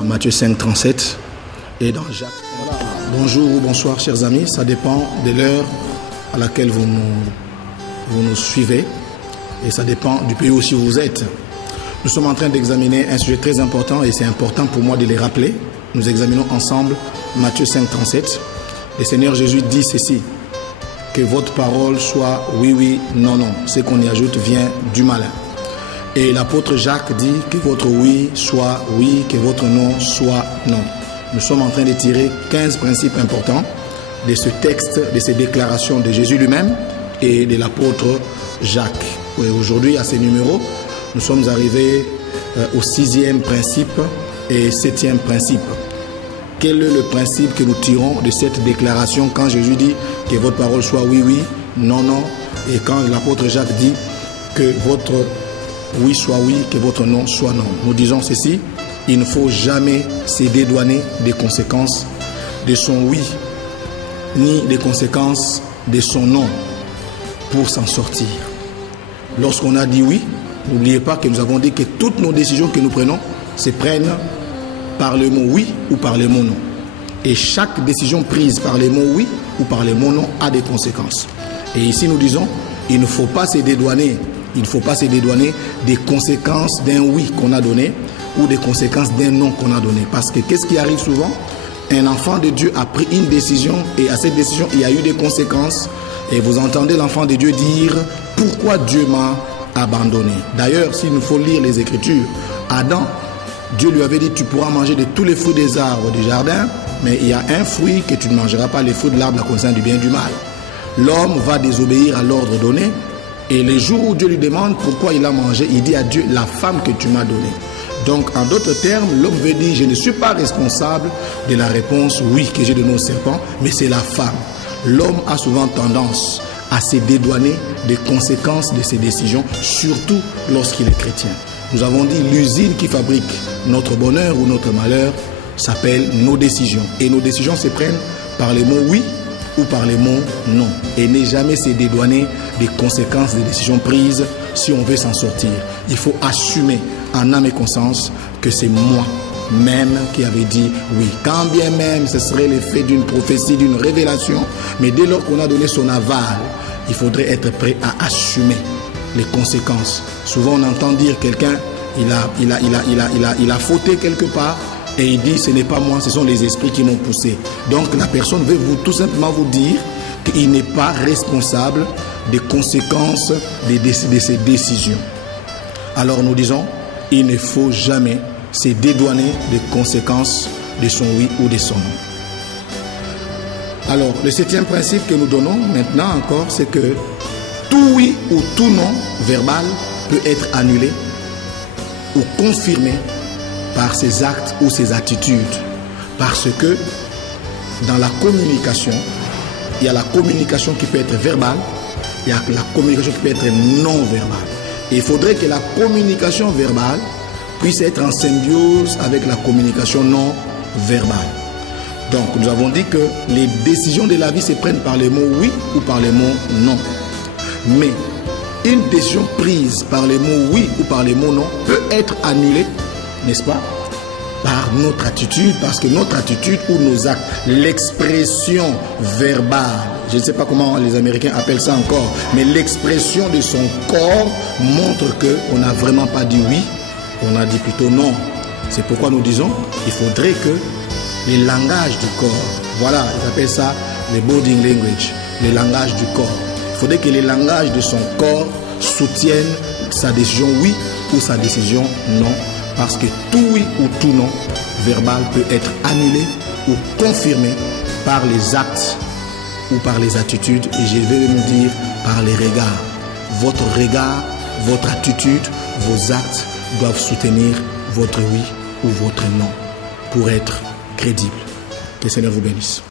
dans Matthieu 5, 37 et dans Jacques. Voilà. Bonjour ou bonsoir chers amis, ça dépend de l'heure à laquelle vous nous suivez et ça dépend du pays où vous êtes. Nous sommes en train d'examiner un sujet très important et c'est important pour moi de les rappeler. Nous examinons ensemble Matthieu 5, 37. Le Seigneur Jésus dit ceci: que votre parole soit oui, oui, non, non. Ce qu'on y ajoute vient du malin. Et l'apôtre Jacques dit que votre oui soit oui, que votre non soit non. Nous sommes en train de tirer 15 principes importants de ce texte, de ces déclarations de Jésus lui-même et de l'apôtre Jacques. Et aujourd'hui, à ces numéros, nous sommes arrivés au 6e principe et 7e principe. Quel est le principe que nous tirons de cette déclaration quand Jésus dit que votre parole soit oui, oui, non, non, et quand l'apôtre Jacques dit que votre oui soit oui, que votre non soit non? Nous disons ceci: il ne faut jamais se dédouaner des conséquences de son oui, ni des conséquences de son non pour s'en sortir. Lorsqu'on a dit oui, n'oubliez pas que nous avons dit que toutes nos décisions que nous prenons se prennent par le mot oui ou par le mot non. Et chaque décision prise par les mots oui ou par les mots non a des conséquences. Et ici nous disons, il ne faut pas se dédouaner, des conséquences d'un oui qu'on a donné ou des conséquences d'un non qu'on a donné. Parce que qu'est-ce qui arrive souvent? Un enfant de Dieu a pris une décision et à cette décision il y a eu des conséquences. Et vous entendez l'enfant de Dieu dire: pourquoi Dieu m'a abandonné? D'ailleurs, s'il nous faut lire les Écritures, Adam, Dieu lui avait dit: tu pourras manger de tous les fruits des arbres du jardin, mais il y a un fruit que tu ne mangeras pas, les fruits de l'arbre de la connaissance du bien et du mal. L'homme va désobéir à l'ordre donné, et le jour où Dieu lui demande pourquoi il a mangé, il dit à Dieu: la femme que tu m'as donnée. Donc, en d'autres termes, l'homme veut dire: je ne suis pas responsable de la réponse oui que j'ai donnée au serpent, mais c'est la femme. L'homme a souvent tendance à se dédouaner des conséquences de ses décisions, surtout lorsqu'il est chrétien. Nous avons dit l'usine qui fabrique notre bonheur ou notre malheur s'appelle nos décisions. Et nos décisions se prennent par les mots oui ou par les mots non. Et ne jamais se dédouaner des conséquences des décisions prises si on veut s'en sortir. Il faut assumer en âme et conscience que c'est moi-même qui avait dit oui. Quand bien même ce serait l'effet d'une prophétie, d'une révélation, mais dès lors qu'on a donné son aval, il faudrait être prêt à assumer les conséquences. Souvent on entend dire quelqu'un, il a fauté quelque part et il dit: ce n'est pas moi, ce sont les esprits qui m'ont poussé. Donc la personne veut tout simplement vous dire qu'il n'est pas responsable des conséquences de ses décisions. Alors nous disons, il ne faut jamais se dédouaner des conséquences de son oui ou de son non. Alors le 7e principe que nous donnons maintenant encore, c'est que tout oui ou tout non verbal peut être annulé ou confirmé par ses actes ou ses attitudes. Parce que dans la communication, il y a la communication qui peut être verbale, il y a la communication qui peut être non verbale. Et il faudrait que la communication verbale puisse être en symbiose avec la communication non verbale. Donc nous avons dit que les décisions de la vie se prennent par les mots oui ou par les mots non. Mais une décision prise par les mots oui ou par les mots non peut être annulée, n'est-ce pas, par notre attitude, parce que notre attitude ou nos actes, l'expression verbale, je ne sais pas comment les Américains appellent ça encore, mais l'expression de son corps montre qu'on n'a vraiment pas dit oui, on a dit plutôt non. C'est pourquoi nous disons qu'il faudrait que les langages du corps, voilà, ils appellent ça les body language, les langages du corps. Il faudrait que les langages de son corps soutiennent sa décision oui ou sa décision non, parce que tout oui ou tout non verbal peut être annulé ou confirmé par les actes ou par les attitudes, et je vais même dire par les regards. Votre regard, votre attitude, vos actes doivent soutenir votre oui ou votre non pour être crédible. Que le Seigneur vous bénisse.